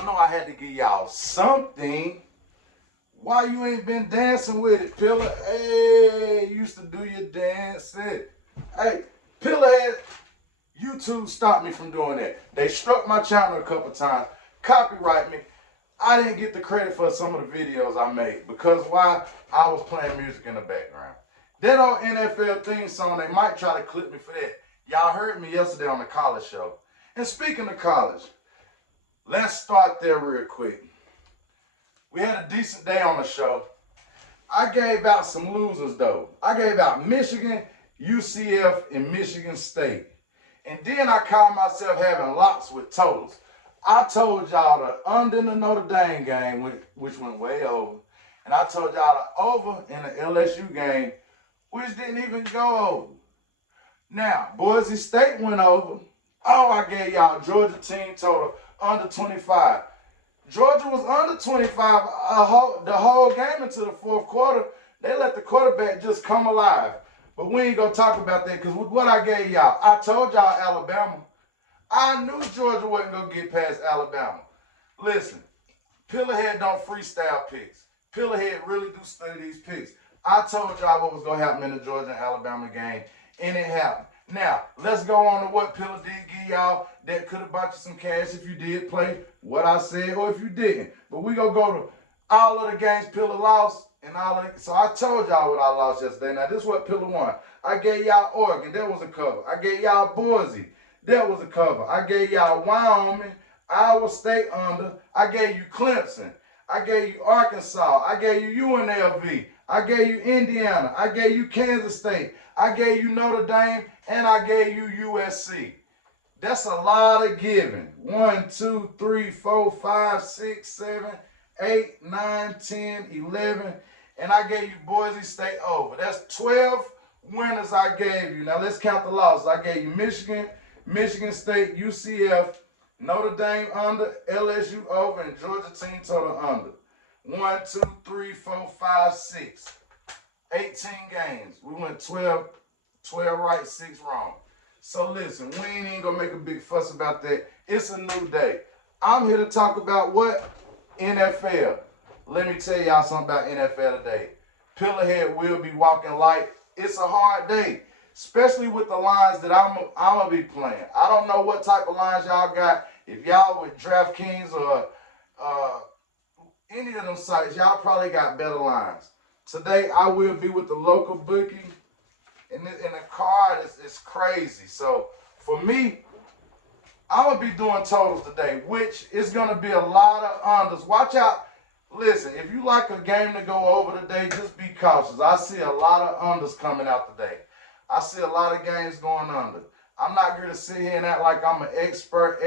y'all know I had to give y'all something. Why you ain't been dancing with it, Pillar? Hey, you used to do your dancing. Hey, Pillarhead, YouTube stopped me from doing that. They struck my channel a couple times, copyright me. I didn't get the credit for some of the videos I made because why? I was playing music in the background. That old NFL theme song, they might try to clip me for that. Y'all heard me yesterday on the college show. And speaking of college, let's start there real quick. We had a decent day on the show. I gave out some losers though. I gave out Michigan, UCF, and Michigan State. And then I caught myself having locks with totals. I told y'all the under in the Notre Dame game, which went way over. And I told y'all the over in the LSU game, which didn't even go over. Now, Boise State went over. Oh, I gave y'all Georgia team total under 25. Georgia was under 25 the whole game into the fourth quarter. They let the quarterback just come alive. But we ain't going to talk about that because with what I gave y'all, I told y'all Alabama. I knew Georgia wasn't going to get past Alabama. Listen, Pillarhead don't freestyle picks. Pillarhead really do study these picks. I told y'all what was going to happen in the Georgia and Alabama game, and it happened. Now, let's go on to what Pillar did give y'all that could have bought you some cash if you did play what I said or if you didn't. But we going to go to all of the games Pillar lost. And all of the, so I told y'all what I lost yesterday. Now, this is what Pillar won. I gave y'all Oregon. That was a cover. I gave y'all Boise. That was a cover. I gave y'all Wyoming, Iowa State under. I gave you Clemson. I gave you Arkansas. I gave you UNLV. I gave you Indiana. I gave you Kansas State. I gave you Notre Dame. And I gave you USC. That's a lot of giving. 1, 2, 3, 4, 5, 6, 7, 8, 9, 10, 11. And I gave you Boise State over. That's 12 winners I gave you. Now let's count the losses. I gave you Michigan, Michigan State, UCF, Notre Dame under, LSU over, and Georgia team total under. 1, 2, 3, 4, 5, 6. 18 games. We went 12 right, 6 wrong. So listen, we ain't even gonna make a big fuss about that. It's a new day. I'm here to talk about what? NFL. Let me tell y'all something about NFL today. Pillarhead will be walking light. It's a hard day, especially with the lines that I'm gonna be playing. I don't know what type of lines y'all got. If y'all with DraftKings or any of them sites, y'all probably got better lines. Today I will be with the local bookie. And the card is crazy. So for me, I'm going to be doing totals today, which is going to be a lot of unders. Watch out. Listen, if you like a game to go over today, just be cautious. I see a lot of unders coming out today. I see a lot of games going under. I'm not going to sit here and act like I'm an expert,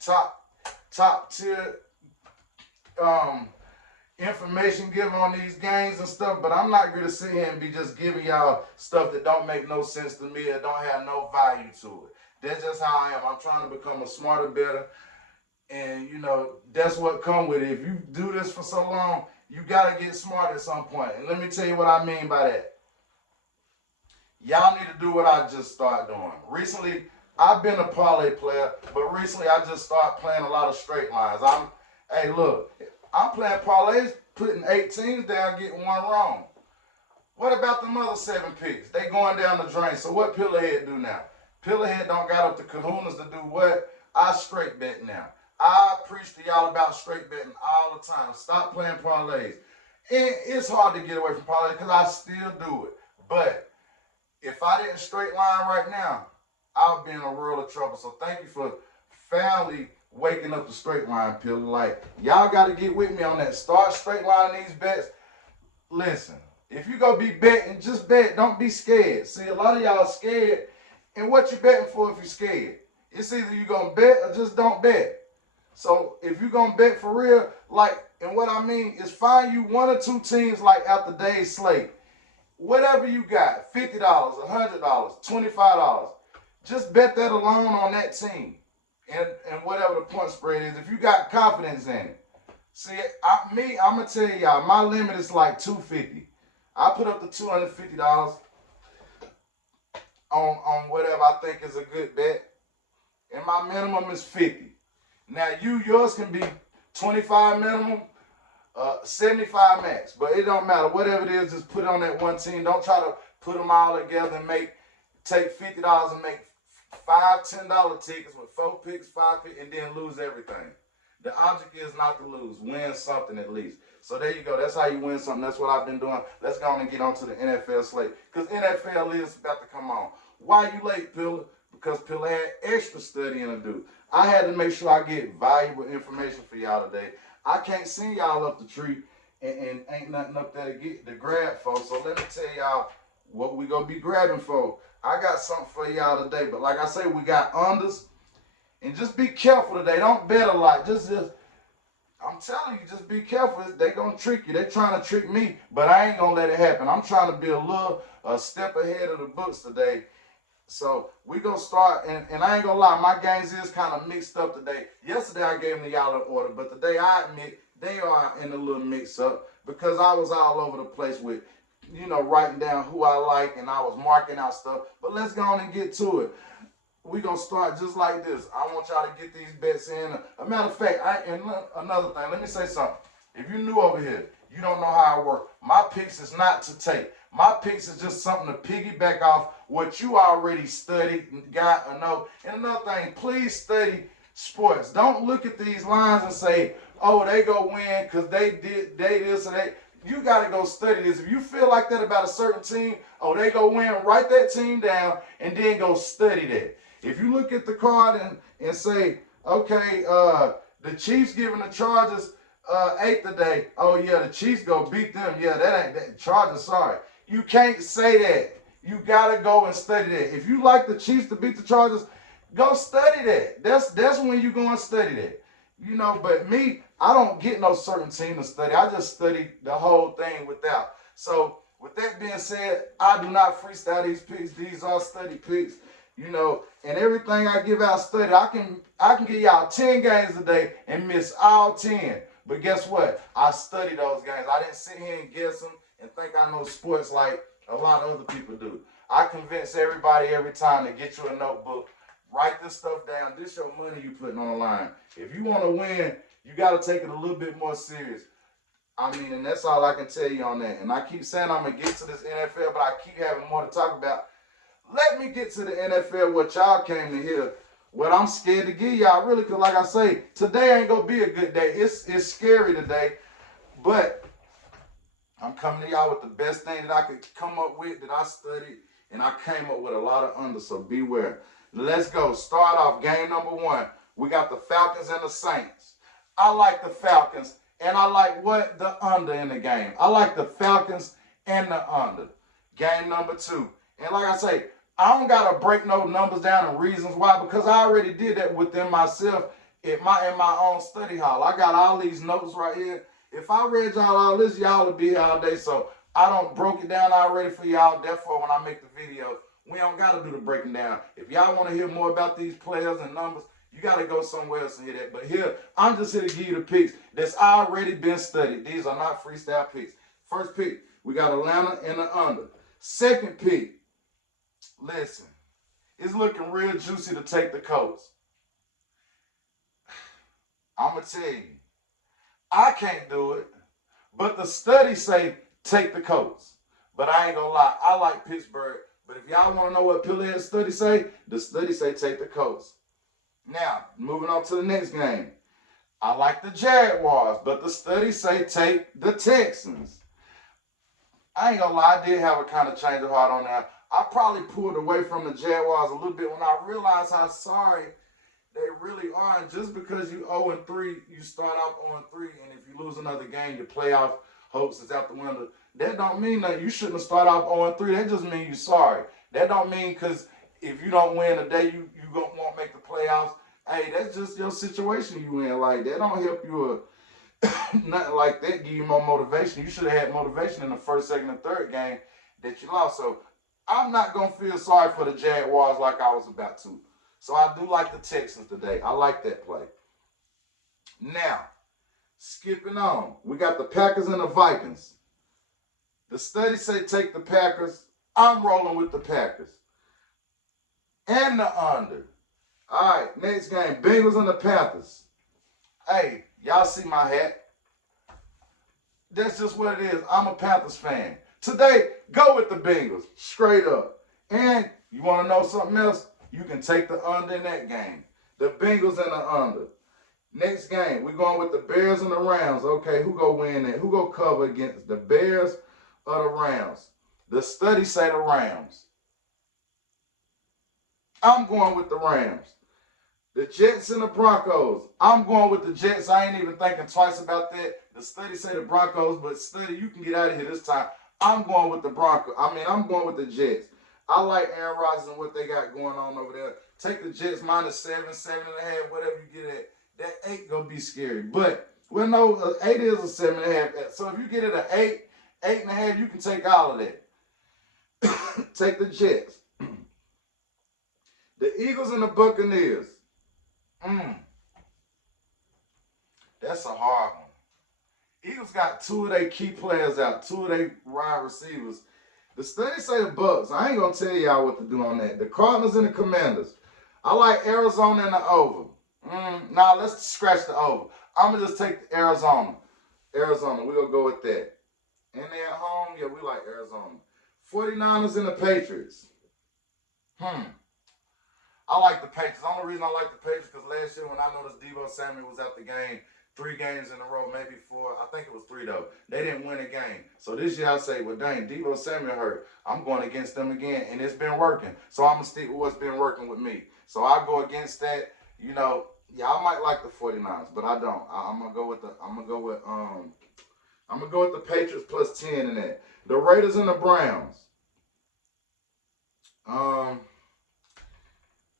top tier information given on these games and stuff, but I'm not going to sit here and be just giving y'all stuff that don't make no sense to me or don't have no value to it. That's just how I am. I'm trying to become a smarter, better, and you know, that's what come with it. If you do this for so long, you got to get smart at some point. And let me tell you what I mean by that. Y'all need to do what I just started doing. Recently, I've been a parlay player, but recently I just started playing a lot of straight lines. Hey, look, I'm playing parlays, putting 8 teams down, getting one wrong. What about them other 7 picks? They going down the drain. So what Pillarhead do now? Pillarhead don't got up the kahunas to do what? I straight bet now. I preach to y'all about straight betting all the time. Stop playing parlays. And it's hard to get away from parlays because I still do it. But if I didn't straight line right now, I would be in a world of trouble. So thank you for finally waking up the straight line, Pillar. Like, y'all got to get with me on that. Start straight lining these bets. Listen, if you go be betting, just bet. Don't be scared. See, a lot of y'all scared. And what you betting for if you're scared? It's either you going to bet or just don't bet. So if you're going to bet for real, like, and what I mean is find you 1 or 2 teams like after day's slate. Whatever you got, $50, $100, $25. Just bet that alone on that team. And whatever the point spread is, if you got confidence in it. See, I'm going to tell y'all, my limit is like $250. I put up the $250 on whatever I think is a good bet. And my minimum is $50. Now yours can be 25 minimum, 75 max, but it don't matter. Whatever it is, just put it on that one team. Don't try to put them all together and take $50 and make $5, $10 tickets with 4 picks, 5 picks, and then lose everything. The object is not to lose, win something at least. So there you go. That's how you win something. That's what I've been doing. Let's go on and get on to the NFL slate, because NFL is about to come on. Why you late, Pillar? Because Pillar had extra studying to do. I had to make sure I get valuable information for y'all today. I can't send y'all up the tree and ain't nothing up there to grab for. So let me tell y'all what we gonna be grabbing for. I got something for y'all today, but like I say, we got unders. And just be careful today. Don't bet a lot. I'm telling you, just be careful. They gonna trick you. They trying to trick me, but I ain't gonna let it happen. I'm trying to be a step ahead of the books today. So we gonna start, and I ain't gonna lie, my games is kind of mixed up today. Yesterday I gave them to y'all in order, but today I admit they are in a little mix up because I was all over the place with, writing down who I like, and I was marking out stuff. But let's go on and get to it. We gonna start just like this. I want y'all to get these bets in. A matter of fact, another thing, let me say something. If you're new over here, you don't know how I work. My picks is not to take. My picks is just something to piggyback off what you already studied, got or know. And another thing, please study sports. Don't look at these lines and say, oh, they go win because they this or that. You got to go study this. If you feel like that about a certain team, oh, they go win, write that team down and then go study that. If you look at the card and say, okay, the Chiefs giving the Chargers 8 today. Oh, yeah, the Chiefs go beat them. Yeah, that ain't that. Chargers, sorry. You can't say that. You got to go and study that. If you like the Chiefs to beat the Chargers, go study that. That's when you go and study that. But me, I don't get no certain team to study. I just study the whole thing without. So with that being said, I do not freestyle these picks. These are study picks. And everything I give out study, I can give y'all 10 games a day and miss all 10. But guess what? I study those games. I didn't sit here and guess them and think I know sports like a lot of other people do. I convince everybody every time to get you a notebook. Write this stuff down. This your money you putting online. If you want to win, you got to take it a little bit more serious. And that's all I can tell you on that. And I keep saying I'm going to get to this NFL, but I keep having more to talk about. Let me get to the NFL, what y'all came to hear. What I'm scared to give y'all, really, because like I say, today ain't going to be a good day. It's scary today. But I'm coming to y'all with the best thing that I could come up with that I studied. And I came up with a lot of under, so beware. Let's go. Start off game number 1. We got the Falcons and the Saints. I like the Falcons, and I like the under in the game. I like the Falcons and the under. Game number 2. And like I say, I don't got to break no numbers down and reasons why, because I already did that within myself in my own study hall. I got all these notes right here. If I read y'all all this, y'all would be here all day. So I don't broke it down already for y'all. Therefore, when I make the video, we don't got to do the breaking down. If y'all want to hear more about these players and numbers, you got to go somewhere else and hear that. But here, I'm just here to give you the picks that's already been studied. These are not freestyle picks. First pick, we got Atlanta and the under. Second pick, listen, it's looking real juicy to take the Colts. I'm going to tell you, I can't do it, but the studies say take the Colts. But I ain't going to lie, I like Pittsburgh. But if y'all want to know what Pillhead's studies say, the studies say take the Colts. Now, moving on to the next game. I like the Jaguars, but the studies say take the Texans. I ain't gonna lie, I did have a kind of change of heart on that. I probably pulled away from the Jaguars a little bit when I realized how sorry they really are. And just because you 0-3, you start off 0-3, and if you lose another game, your playoff hopes is out the window. That don't mean that you shouldn't have started off 0-3. That just means you're sorry. That don't mean because if you don't win today, you won't make the playoffs. Hey, that's just your situation you in. Like, that don't help you nothing like that, give you more motivation. You should have had motivation in the first, second, and third game that you lost. So I'm not going to feel sorry for the Jaguars like I was about to. So I do like the Texans today. I like that play. Now, skipping on, we got the Packers and the Vikings. The studies say take the Packers. I'm rolling with the Packers. And the under. All right, next game, Bengals and the Panthers. Hey, y'all see my hat? That's just what it is. I'm a Panthers fan. Today, go with the Bengals, straight up. And you want to know something else? You can take the under in that game. The Bengals and the under. Next game, we're going with the Bears and the Rams. Okay, who go win that? Who go cover against the Bears or the Rams? The studies say the Rams. I'm going with the Rams. The Jets and the Broncos. I'm going with the Jets. I ain't even thinking twice about that. The study say the Broncos, but study, you can get out of here this time. I'm going with the Broncos. I'm going with the Jets. I like Aaron Rodgers and what they got going on over there. Take the Jets -7, 7.5, whatever you get at. That 8 gonna be scary. But well, no, 8 is a 7.5. So if you get it an 8, 8.5, you can take all of that. Take the Jets. The Eagles and the Buccaneers. That's a hard one. Eagles got 2 of their key players out, 2 of their wide receivers. The studies say the Bucks. I ain't gonna tell y'all what to do on that. The Cardinals and the Commanders. I like Arizona and the over. Nah, let's scratch the over. I'm gonna just take the Arizona. Arizona, we're gonna go with that. And they at home, yeah, we like Arizona. 49ers and the Patriots. I like the Patriots. The only reason I like the Patriots because last year when I noticed Deebo Samuel was out the game 3 games in a row, maybe 4. I think it was 3 though. They didn't win a game. So this year I say, well, dang, Deebo Samuel hurt. I'm going against them again, and it's been working. So I'm gonna stick with what's been working with me. So I go against that. You know, yeah, I might like the 49ers, but I don't. I'm gonna go with the Patriots +10 in that. The Raiders and the Browns.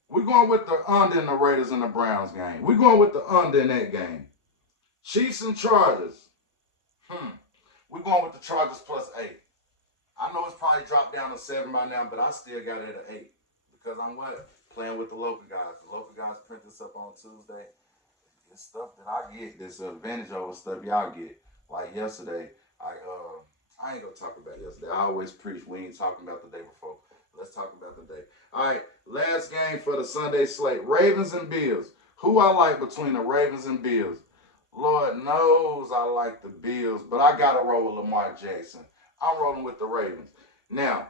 We're going with the under in the Raiders and the Browns game. We're going with the under in that game. Chiefs and Chargers. We're going with the Chargers +8. I know it's probably dropped down to 7 by now, but I still got it at 8. Because I'm what? Playing with the local guys. The local guys print this up on Tuesday. It's stuff that I get that's an advantage over stuff y'all get. Like yesterday, I ain't gonna talk about yesterday. I always preach we ain't talking about the day before. Let's talk about the day. All right, last game for the Sunday slate. Ravens and Bills. Who I like between the Ravens and Bills? Lord knows I like the Bills, but I got to roll with Lamar Jackson. I'm rolling with the Ravens. Now,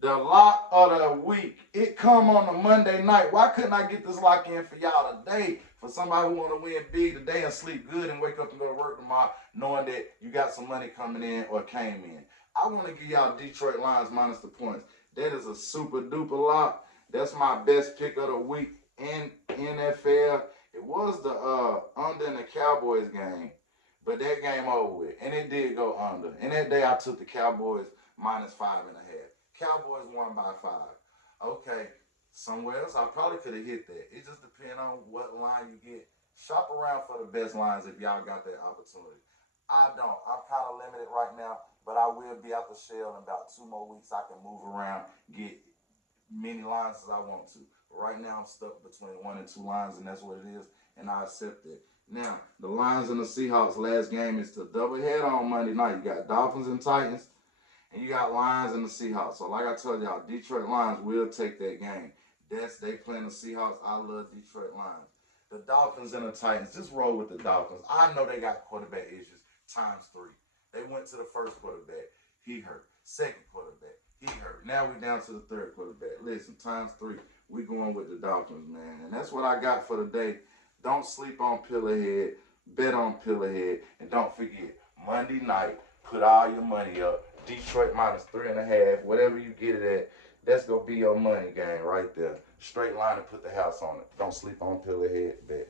the lock of the week, it come on a Monday night. Why couldn't I get this lock in for y'all today? For somebody who want to win big today and sleep good and wake up and go to work tomorrow knowing that you got some money coming in or came in. I want to give y'all Detroit Lions minus the points. That is a super duper lock. That's my best pick of the week in NFL. It was the under in the Cowboys game, but that game over with, and it did go under. And that day I took the Cowboys -5.5. Cowboys won by 5. Okay, somewhere else I probably could have hit that. It just depends on what line you get. Shop around for the best lines if y'all got that opportunity. I don't. I'm kind of limited right now, but I will be out the shell in about 2 more weeks. I can move around, get many lines as I want to. Right now, I'm stuck between 1 and 2 lines, and that's what it is, and I accept it. Now, the Lions and the Seahawks last game is the doubleheader on Monday night. You got Dolphins and Titans, and you got Lions and the Seahawks. So, like I told y'all, Detroit Lions will take that game. They playing the Seahawks. I love Detroit Lions. The Dolphins and the Titans, just roll with the Dolphins. I know they got quarterback issues ×3. They went to the first quarterback. He hurt. Second quarterback. He hurt. Now we're down to the third quarterback. Listen, ×3. We going with the Dolphins, man. And that's what I got for today. Don't sleep on Pillowhead. Bet on Pillowhead. And don't forget, Monday night, put all your money up. Detroit -3.5. Whatever you get it at, that's going to be your money game right there. Straight line and put the house on it. Don't sleep on Pillowhead. Bet.